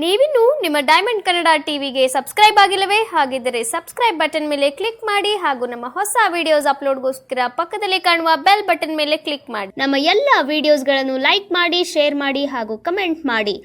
ನೀವಿನ್ನು ನಿಮ್ಮ ಡೈಮಂಡ್ ಕನ್ನಡ ಟಿವಿಗೆ ಸಬ್ಸ್ಕ್ರೈಬ್ ಆಗಿಲ್ಲವೇ? ಹಾಗಿದ್ದರೆ ಸಬ್ಸ್ಕ್ರೈಬ್ ಬಟನ್ ಮೇಲೆ ಕ್ಲಿಕ್ ಮಾಡಿ ಹಾಗೂ ನಮ್ಮ ಹೊಸ ವಿಡಿಯೋಸ್ ಅಪ್ಲೋಡ್ಗೋಸ್ಕರ ಪಕ್ಕದಲ್ಲಿ ಕಾಣುವ ಬೆಲ್ ಬಟನ್ ಮೇಲೆ ಕ್ಲಿಕ್ ಮಾಡಿ. ನಮ್ಮ ಎಲ್ಲ ವಿಡಿಯೋಸ್ಗಳನ್ನು ಲೈಕ್ ಮಾಡಿ, ಶೇರ್ ಮಾಡಿ ಹಾಗೂ ಕಮೆಂಟ್ ಮಾಡಿ.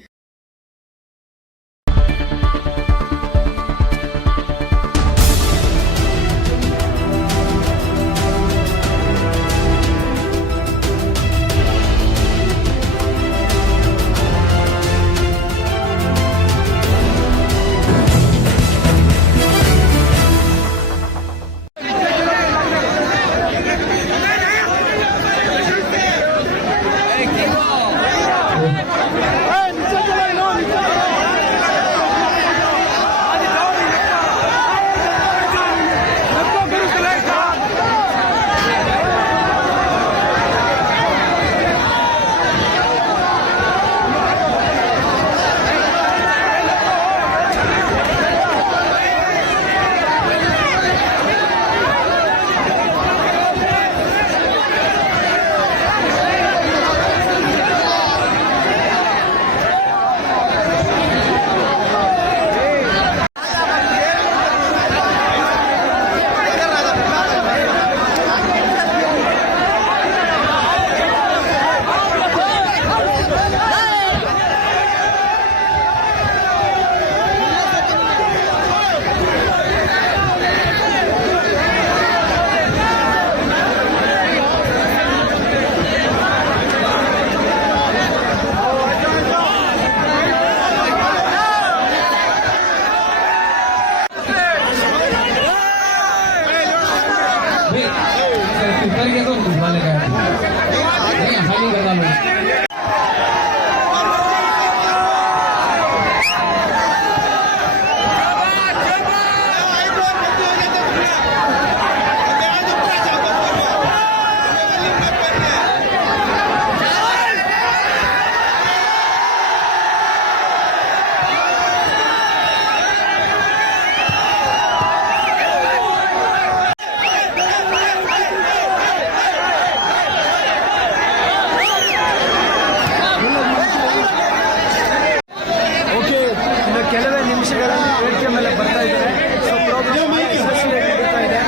ಕೆಲವೇ ನಿಮಿಷಗಳಲ್ಲಿ ವೇದಿಕೆ ಮೇಲೆ ಬರ್ತಾ ಇದ್ದಾರೆ. ಸೊ ಪ್ರೋಗ್ರಾಮ್ ನಡೀತಾ ಇದೆ.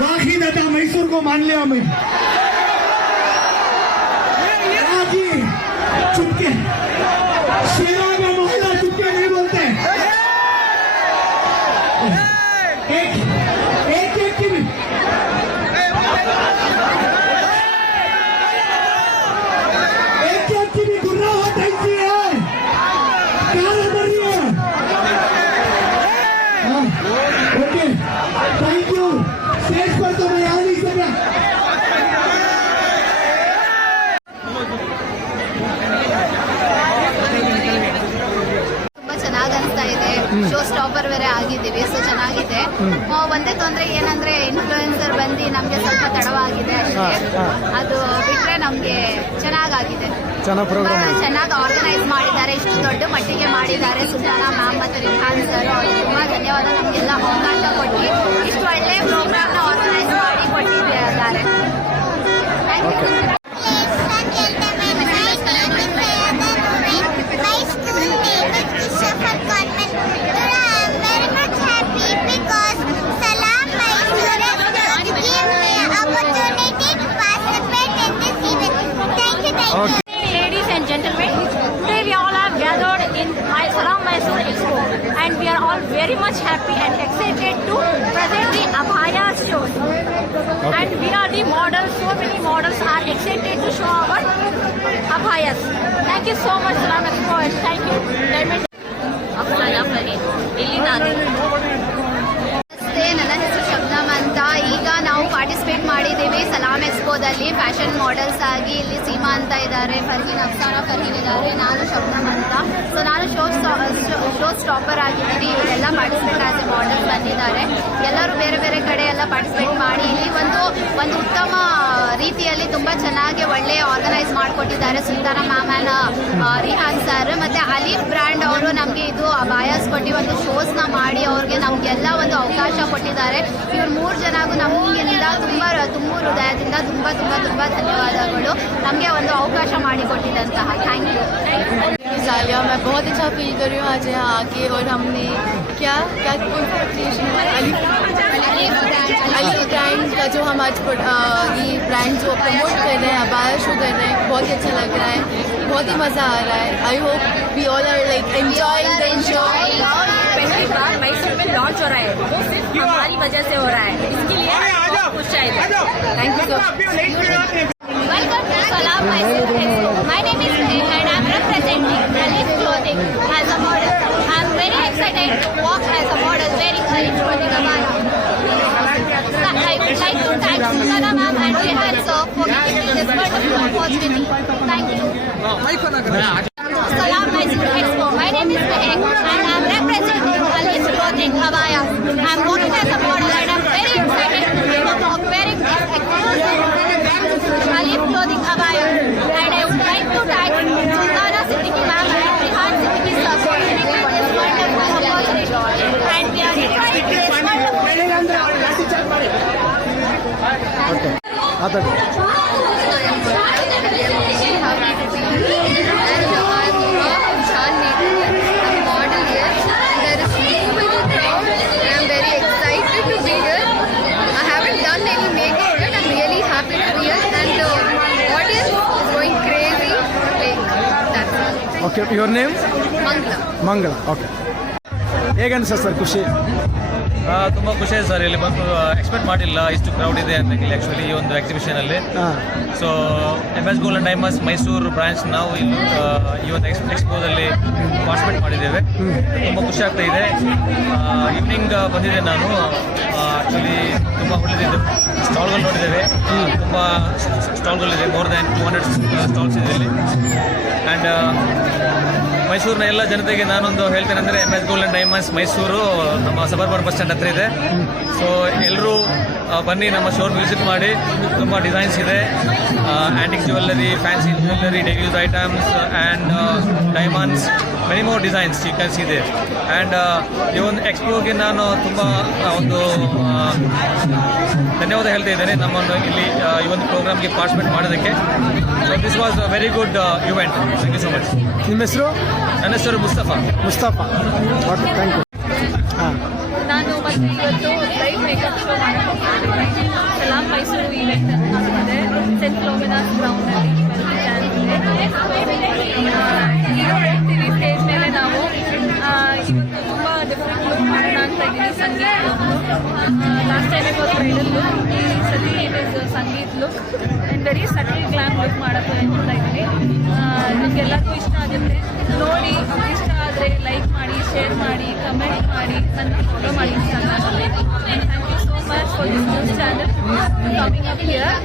वाहिद था मैसूर को मान लिया मैं चुपके शेरों का मोहल्ला चुपके नहीं बोलते. एक एक एक की भी एक एक की भी गुर्रा होता ही है. क्या कर रही है? Okay thank you. स्टेज पर तो मैं आ नहीं सका. ಶೋ ಸ್ಟಾಪರ್ ಬೇರೆ ಆಗಿದ್ದೀವಿ. ಸೊ ಚೆನ್ನಾಗಿದೆ. ಒಂದೇ ತೊಂದರೆ ಏನಂದ್ರೆ ಇನ್ಫ್ಲೂಯೆನ್ಸರ್ ಬಂದು ನಮ್ಗೆ ಸ್ವಲ್ಪ ತಡವಾಗಿದೆ ಅಷ್ಟೇ. ಅದು ಬಿಟ್ರೆ ನಮ್ಗೆ ಚೆನ್ನಾಗಾಗಿದೆ. ಚೆನ್ನಾಗಿ ಆರ್ಗನೈಸ್ ಮಾಡಿದ್ದಾರೆ. ಇಷ್ಟು ದೊಡ್ಡ ಮಟ್ಟಿಗೆ ಮಾಡಿದ್ದಾರೆ. ಸುಜಾನಾ ಮ್ಯಾಮ್ ಮತ್ತೆ ರಿಹಾನ್ ಸರ್ ಅವ್ರಿಗೆ ತುಂಬಾ ಧನ್ಯವಾದ. ನಮ್ಗೆಲ್ಲ ಅವಕಾಶ ಕೊಟ್ಟು ಇಷ್ಟು ಒಳ್ಳೆ ಪ್ರೋಗ್ರಾಮ್ ನ ಆರ್ಗನೈಸ್ ಮಾಡಿ ಕೊಟ್ಟಿದ್ದಾರೆ. Thank you. Ladies and gentlemen, today we all have gathered in Salam Mysore Expo, and we are all very much happy and excited to present the Abhaya shows. And we are the models. So many models are excited to show our Abhayas. Thank you so much, Salam Expo, and thank you, Diamond. ಅಫ್ಲಾಯ ಫರೀದ್, ಇಲ್ಲಿಂದ. ನನ್ನ ಹೆಸರು ಶಬ್ನಮ್ ಅಂತ. ಈಗ ನಾವು ಪಾರ್ಟಿಸಿಪೇಟ್ ಮಾಡಿದ್ದೀವಿ ಸಲಾಮ್ ಎಕ್ಸ್ಪೋದಲ್ಲಿ ಫ್ಯಾಷನ್ ಮಾಡೆಲ್ಸ್ ಆಗಿ. ಇಲ್ಲಿ ಸೀಮಾ ಅಂತ ಇದ್ದಾರೆ, ಫರ್ಹೀನ್ ಅಫ್ಸಾನಾ ಫರ್ಹೀನ್ ಇದ್ದಾರೆ, ನಾನು ಶಬ್ನಮ್ ಅಂತ. ಸೊ ನಾನು ಶೋ ಸ್ಟಾಪರ್ ಆಗಿದ್ದೀವಿ. ಇವರೆಲ್ಲ ಪಾರ್ಟಿಸಿಪೇಟ್ ಆಸ್ ಎ ಮಾಡೆಲ್ಸ್ ಬಂದಿದ್ದಾರೆ. ಎಲ್ಲರೂ ಬೇರೆ ಬೇರೆ ಕಡೆ ಎಲ್ಲ ಪಾರ್ಟಿಸಿಪೇಟ್ ಮಾಡಿ ಇಲ್ಲಿ ಒಂದು ಉತ್ತಮ ರೀತಿಯಲ್ಲಿ ತುಂಬ ಚೆನ್ನಾಗಿ ಒಳ್ಳೆ ಆರ್ಗನೈಸ್ ಮಾಡಿಕೊಟ್ಟಿದ್ದಾರೆ. ಸುಲ್ತಾನ ಮ್ಯಾಮ್ ಆ್ಯಂಡ್ ರಿಹಾನ್ ಸರ್ ಮತ್ತು ಅಲೀಫ್ ಬ್ರ್ಯಾಂಡ್ ಅವರು ನಮಗೆ ಇದು ಬಾಯಾಸ್ ಕೊಟ್ಟು ಒಂದು ಶೋಸ್ನ ಮಾಡಿ ಅವ್ರಿಗೆ ನಮಗೆಲ್ಲ ಒಂದು ಅವಕಾಶ ಕೊಟ್ಟಿದ್ದಾರೆ. ಇವ್ರು 3 ಜನಗೂ ನಮ್ಮಿಂದ ತುಂಬ ಹೃದಯದಿಂದ ತುಂಬ ಧನ್ಯವಾದಗಳು ನಮಗೆ ಒಂದು ಅವಕಾಶ ಮಾಡಿಕೊಟ್ಟಿದ್ದಂತಹ. Thank you. जालिया मैं बहुत अच्छा फील कर रही हूँ आज यहाँ आके और हमने क्या अली ब्रांड का जो हम आज ये ब्रांड जो प्रमोट कर रहे हैं अबाया शो कर रहे हैं बहुत ही अच्छा लग रहा है. बहुत ही मज़ा आ रहा है. I hope we all are like enjoying the show. पहली बार मैसूर में लॉन्च हो रहा है वो सिर्फ हमारी वजह से हो रहा है. इसके लिए बहुत खुश चाहिए. Thank you so much. Welcome to Salam Mysore Expo. My name is Neha and I am representing Alif Clothing as a model. I am very excited to walk as a model wearing Alif Clothing abaya. I would like to thank Sultana ma'am and Rehan sir for giving me this wonderful opportunity. Thank you. Salam Mysore Expo. My name is Neha and I am representing Alif Clothing abaya. I am walking as a model and I am very excited to walk wearing this exclusive Alif Clothing abaya, and I would like to thank Sultana Siddiqui ma'am and Rehan Siddiqui sir for giving me this wonderful opportunity. And we are enjoying this wonderful. Okay ಮಾತಾಡಿ. Okay your name? Mangala. Okay ಹೇಗೆ ಅನಿಸ್ತದೆ ಸರ್ ಖುಷಿ? ತುಂಬ ಖುಷಿ ಇದೆ ಸರ್. ಇಲ್ಲಿ ಬಂದು ಎಕ್ಸ್ಪೆಕ್ಟ್ ಮಾಡಿಲ್ಲ ಇಷ್ಟು ಕ್ರೌಡ್ ಇದೆ ಅಂತ ಇಲ್ಲಿ ಆ್ಯಕ್ಚುಲಿ ಈ ಒಂದು ಎಕ್ಸಿಬಿಷನಲ್ಲಿ. So MS Gold & Diamonds Mysuru branch ನಾವು ಇಲ್ಲಿ ಈ ಒಂದು ಎಕ್ಸ್ಪೋದಲ್ಲಿ ಪಾರ್ಟಿಸಿಪೇಟ್ ಮಾಡಿದ್ದೇವೆ. ತುಂಬ ಖುಷಿ ಆಗ್ತಾ ಇದೆ. ಈವ್ನಿಂಗ್ ಬಂದಿದ್ದೆ ನಾನು. ಆ್ಯಕ್ಚುಲಿ ತುಂಬ ಒಳ್ಳೆದಿದ್ದು ಸ್ಟಾಲ್ಗಳು ನೋಡಿದ್ದೇವೆ. ತುಂಬ ಸ್ಟಾಲ್ಗಳಿದೆ. ಮೋರ್ ದ್ಯಾನ್ 200 ಸ್ಟಾಲ್ಸ್ ಇದೆ ಇಲ್ಲಿ. ಆ್ಯಂಡ್ ಮೈಸೂರಿನ ಎಲ್ಲ ಜನತೆಗೆ ನಾನೊಂದು ಹೇಳ್ತೇನೆ ಅಂದರೆ MS Gold & Diamonds ಮೈಸೂರು ನಮ್ಮ ಸಬರ್ಬನ್ ಬಸ್ ಸ್ಟ್ಯಾಂಡ್ ಹತ್ರ ಇದೆ. ಸೊ ಎಲ್ಲರೂ ಬನ್ನಿ ನಮ್ಮ ಶೋರ್ ವಿಸಿಟ್ ಮಾಡಿ. ತುಂಬ ಡಿಸೈನ್ಸ್ ಇದೆ. Antique jewellery, fancy jewellery, daily use items and diamonds, many more designs you can see there. And ಈ ಒಂದು ಎಕ್ಸ್ಪೋಗೆ ನಾನು ತುಂಬ ಒಂದು ಧನ್ಯವಾದ ಹೇಳ್ತಾ ಇದ್ದೇನೆ ನಮ್ಮನ್ನು ಇಲ್ಲಿ ಈ ಒಂದು ಪ್ರೋಗ್ರಾಮ್ಗೆ ಪಾರ್ಟಿಸಿಪೇಟ್ ಮಾಡೋದಕ್ಕೆ. So this was a very good event. Thank you so much. ನಿಮ್ಮ ಹೆಸರು? ನನ್ನ ಹೆಸರು ಮುಸ್ತಫಾ. Okay thank you. ಹಾಂ ನಾನು ಮತ್ತು ಇವತ್ತು ಲೈವ್ ಮೇಕಪ್ ಶೋ ಮಾಡೋಕ್ಕೆ ಸಲಾಮ್ ಮೈಸೂರು ಈವೆಂಟ್ ಅಂತ ಇದೆ. ಸೆಂಟ್ ಫ್ಲೋಮಿನಾಸ್ ಗ್ರೌಂಡಲ್ಲಿ ಈಗ ಹೋಗ್ತೀವಿ ಸ್ಟೇಜ್ ಮೇಲೆ ನಾವು. ಇವತ್ತು ತುಂಬ ಡಿಫ್ರೆಂಟ್ ಲುಕ್ ಮಾಡೋಣ ಅಂತ ಇದ್ದೀನಿ. ಸಂಗೀತ ಲಾಸ್ಟ್ ಟೈಮ್ ಇವಾಗ ಬ್ರೈಡಲ್ ಲುಕ್, ಈ ಸತಿ it is Sangeet look and very subtle glam look ಮಾಡೋಕ್ಕೆ ಅಂತ ಇದ್ದೀನಿ. ನಿಮಗೆಲ್ಲರಿಗೂ ಇಷ್ಟ ಆಗುತ್ತೆ ನೋಡಿ. ಇಷ್ಟ ಆದರೆ ಲೈಕ್ ಮಾಡಿ, ಶೇರ್ ಮಾಡಿ, ಕಮೆಂಟ್ ಮಾಡಿ, ನನ್ನ ಫಾಲೋ ಮಾಡಿ ಇನ್ಸ್ಟಾಗ್ರಾಮಲ್ಲಿ. Thank you so much for this news channel coming up here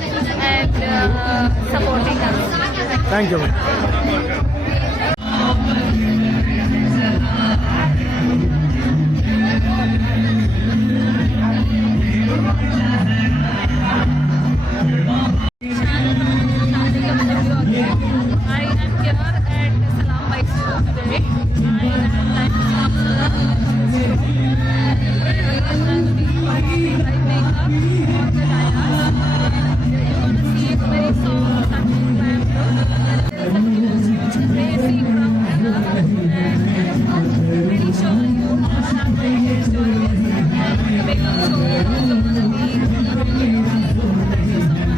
and supporting us. Thank you. I am here at Salam Mysore today. I makeup for the Dianas. You're going to see it's very soft, subtle, glam look. There's a huge crazy crown and really show you how my hair show is. And makeup show is also going to be really beautiful. Thank you so much.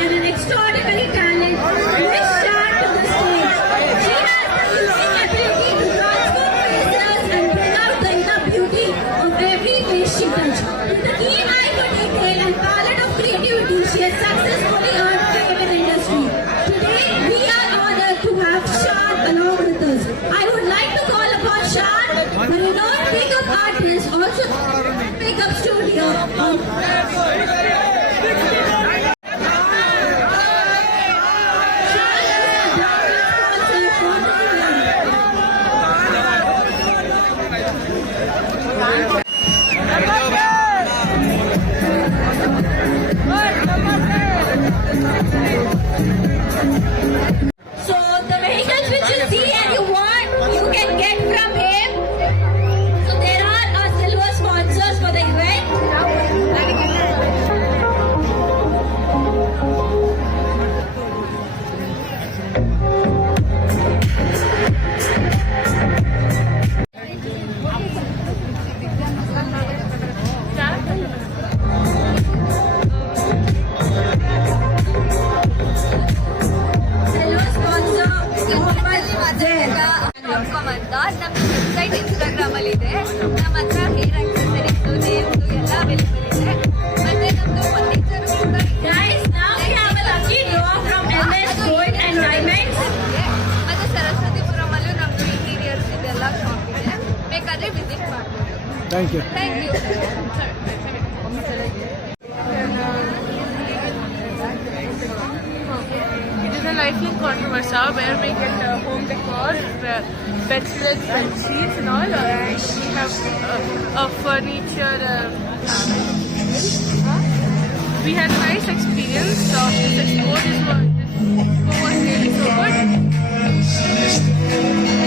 And an extraordinary talent, Miss Shan to the stage. She has the unique ability to transform faces and bring out the inner beauty of every face she touches. With a keen eye for detail and palette of creativity, she has successfully earned fame in the industry. Today, we are honored to have Shan along with us. I would like to call upon Shan, a renowned makeup artist, also makeup studio. So the vehicles which you see and you want, you can get from him. So there are silver sponsors for the event. Silver sponsor, Mohammed Zain. ಅಂತ ನಮ್ಮ website Instagram ಅಲ್ಲಿ ಇದೆ. ನಮ್ಮ ಹತ್ರ hair accessories names ಎಲ್ಲ ಅವೈಲೇಬಲ್ ಇದೆ. ಮತ್ತೆ ನಮ್ದು ಫರ್ನಿಚರ್ ಕೂಡ ಇದೆ. Guys, now we have a lucky draw from MS Gold and Diamonds. ಮತ್ತೆ ಸರಸ್ವತಿಪುರಂ ಅಲ್ಲೂ ನಮ್ದು ಇಂಟೀರಿಯರ್ಸ್ ಇದೆಲ್ಲ ಶಾಪ್ ಇದೆ. ಬೇಕಾದ್ರೆ ವಿಸಿಟ್ ಮಾಡ್ಬೋದು. Thank you. Thank you. It is a lifelong controversy where we get home decor, bedspreads, bed sheets and all. We have furniture. We had a nice experience. This expo was really so good.